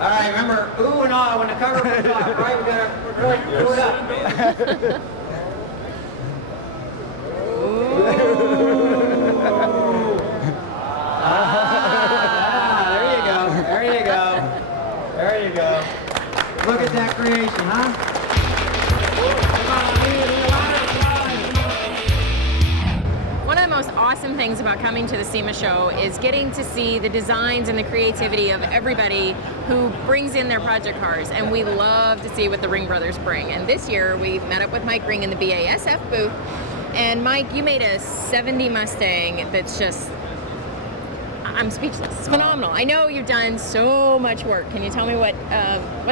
All right, remember, ooh and ah when the cover comes off, right? We gotta really do it up. There you go. There you go. Look at that creation, huh? One of the most awesome things about coming to the SEMA show is getting to see the designs and the creativity of everybody who brings in their project cars, and we love to see what the Ring brothers bring. And this year we met up with Mike Ring in the BASF booth, and Mike, you made a 70 Mustang that's just, I'm speechless. It's phenomenal. I know you've done so much work. Can you tell me what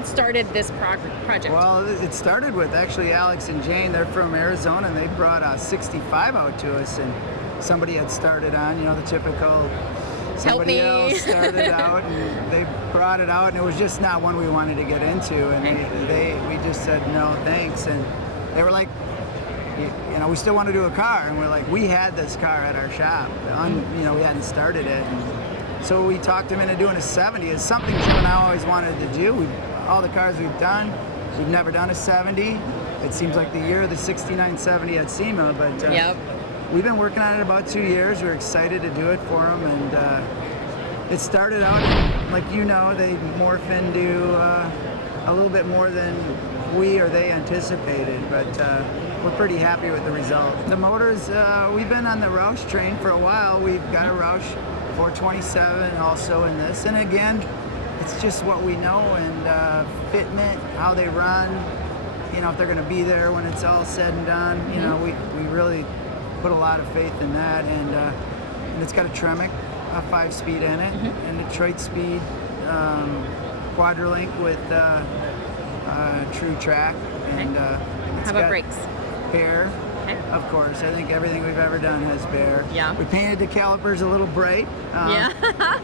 started this project? Well, it started with actually Alex and Jane. They're from Arizona, and they brought a 65 out to us, and somebody had started on, you know, the typical somebody else started out, and they brought it out, and it was just not one we wanted to get into, and we just said no thanks, and they were like, you know, we still want to do a car, and we're like, we had this car at our shop, you know, we hadn't started it, and so we talked him into doing a 70. It's something Jim and I always wanted to do. All the cars we've done, we've never done a 70. It seems like the year of the 69 70 at SEMA, but we've been working on it about 2 years. We're excited to do it for them, and it started out, like you know, they morph into a little bit more than we or they anticipated, but we're pretty happy with the result. The motors, we've been on the Roush train for a while. We've got a Roush 427 also in this, and again, it's just what we know, and fitment, how they run, you know, if they're going to be there when it's all said and done. You know, we really put a lot of faith in that, and it's got a Tremec, a 5-speed in it, and a Detroit speed quadrolink with true track, and how about brakes? Bear, of course. I think everything we've ever done has Bear. Yeah. We painted the calipers a little bright.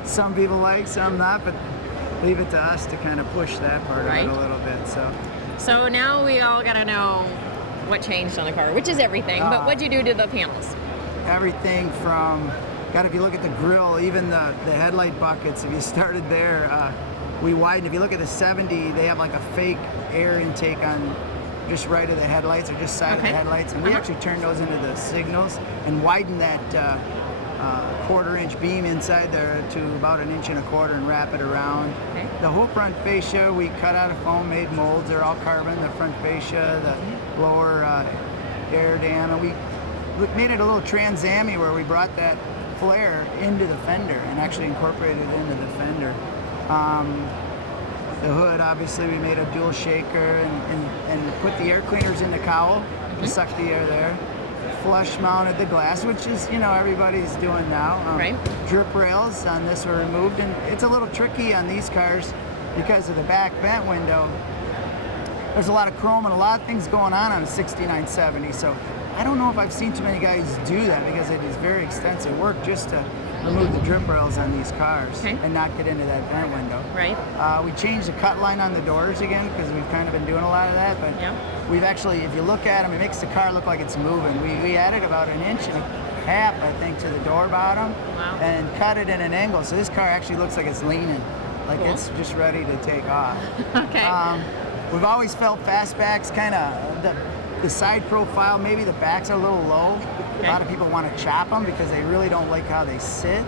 Some people like, some not, but leave it to us to kind of push that part of it a little bit. So now we all got to know what changed on the car, which is everything. But what'd you do to the panels? Everything from, God, if you look at the grill, even the headlight buckets, if you started there, we widened. If you look at the 70, they have like a fake air intake on just right of the headlights, or just side of the headlights, and we actually turned those into the signals and widened that 1/4-inch beam inside there to about 1 1/4 inches and wrap it around. The whole front fascia we cut out of foam, made molds. They're all carbon. The front fascia, the lower air dam, and we made it a little Trans Am where we brought that flare into the fender and actually incorporated it into the fender. The hood, obviously, we made a dual shaker and put the air cleaners in the cowl to suck the air there. Flush mounted the glass, which is, you know, everybody's doing now. Drip rails on this were removed, and it's a little tricky on these cars because of the back vent window. There's a lot of chrome and a lot of things going on a 69 70, so I don't know if I've seen too many guys do that because it is very extensive work just to remove the drip rails on these cars and not get into that vent window. We changed the cut line on the doors again because we've kind of been doing a lot of that, but we've actually, if you look at them, it makes the car look like it's moving. We added about 1.5 inches, I think, to the door bottom and cut it in an angle, so this car actually looks like it's leaning, like it's just ready to take off. We've always felt fastbacks kind of, the side profile, maybe the backs are a little low. A lot of people want to chop them because they really don't like how they sit.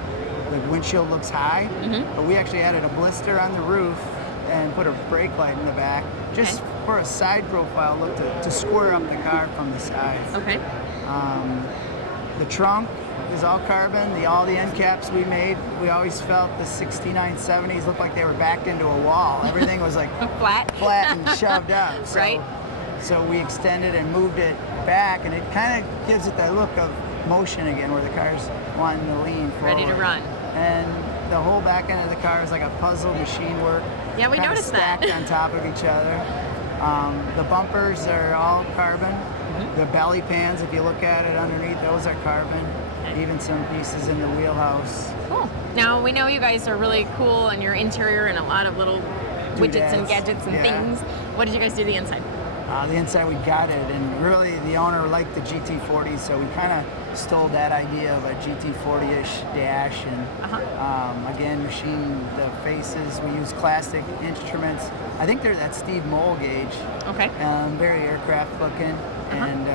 The windshield looks high, but we actually added a blister on the roof and put a brake light in the back just for a side profile look to square up the car from the sides. The trunk is all carbon. All the end caps we made, we always felt the 69 70s looked like they were backed into a wall. Everything was like flat and shoved up. So we extended and moved it back, and it kind of gives it that look of motion again, where the car's wanting to lean forward. Ready to run. And the whole back end of the car is like a puzzle machine work. Yeah, we noticed that. Stacked on top of each other. The bumpers are all carbon. The belly pans, if you look at it underneath, those are carbon. Even some pieces in the wheelhouse. Cool. Now, we know you guys are really cool on your interior and a lot of little widgets and gadgets and things. What did you guys do to the inside? The inside we gutted, and really the owner liked the GT40, so we kind of stole that idea of a GT40-ish dash, and again machined the faces. We used classic instruments. I think they're that Steve Moll gauge. Okay. Very aircraft looking, and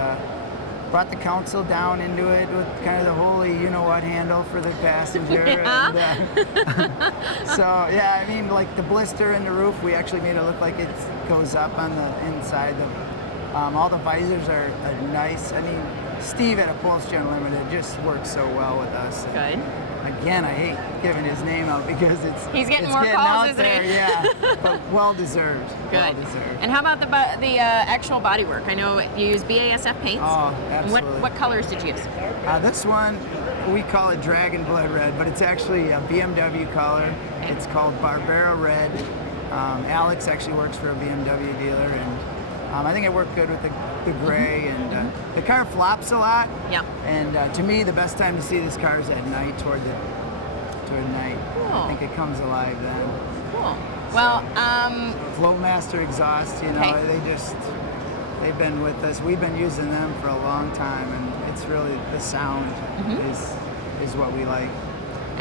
brought the console down into it with kind of the holy you-know-what handle for the passenger. Yeah. And, so yeah, I mean, like the blister in the roof, we actually made it look like it goes up on the inside. All the visors are nice. I mean, Steve at Upholstery Unlimited just works so well with us. Good. Again, I hate giving his name out because He's getting it's more getting calls, out isn't there, he? yeah. But well deserved. Good. Well deserved. And how about the actual bodywork? I know you use BASF paints. Oh, absolutely. What colors did you use? This one, we call it Dragon Blood Red, but it's actually a BMW color. It's called Barbera Red. Alex actually works for a BMW dealer, and I think it worked good with the gray. And the car flops a lot. Yep. And to me, the best time to see this car is at night, toward night. Cool. I think it comes alive then. Cool. Well, Flowmaster exhaust, you know, okay. they've been with us. We've been using them for a long time, and it's really the sound is what we like.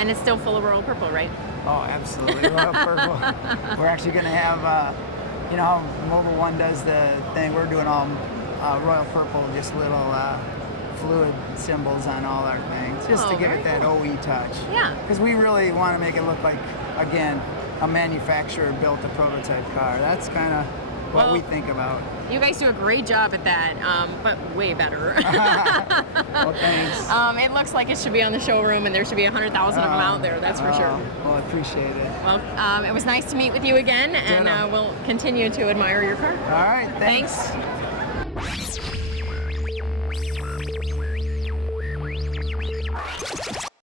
and it's still full of royal purple, right? Oh, absolutely, royal purple. We're actually going to have, you know how Mobile One does the thing. We're doing all royal purple, just little fluid symbols on all our things, just to give it that OE touch. Yeah. Because we really want to make it look like, again, a manufacturer built a prototype car. That's kind of what we think about. You guys do a great job at that, but way better. Well, thanks. It looks like it should be on the showroom, and there should be 100,000 of them out there, that's for sure. Well, I appreciate it. Well, it was nice to meet with you again, and we'll continue to admire your car. All right, thanks.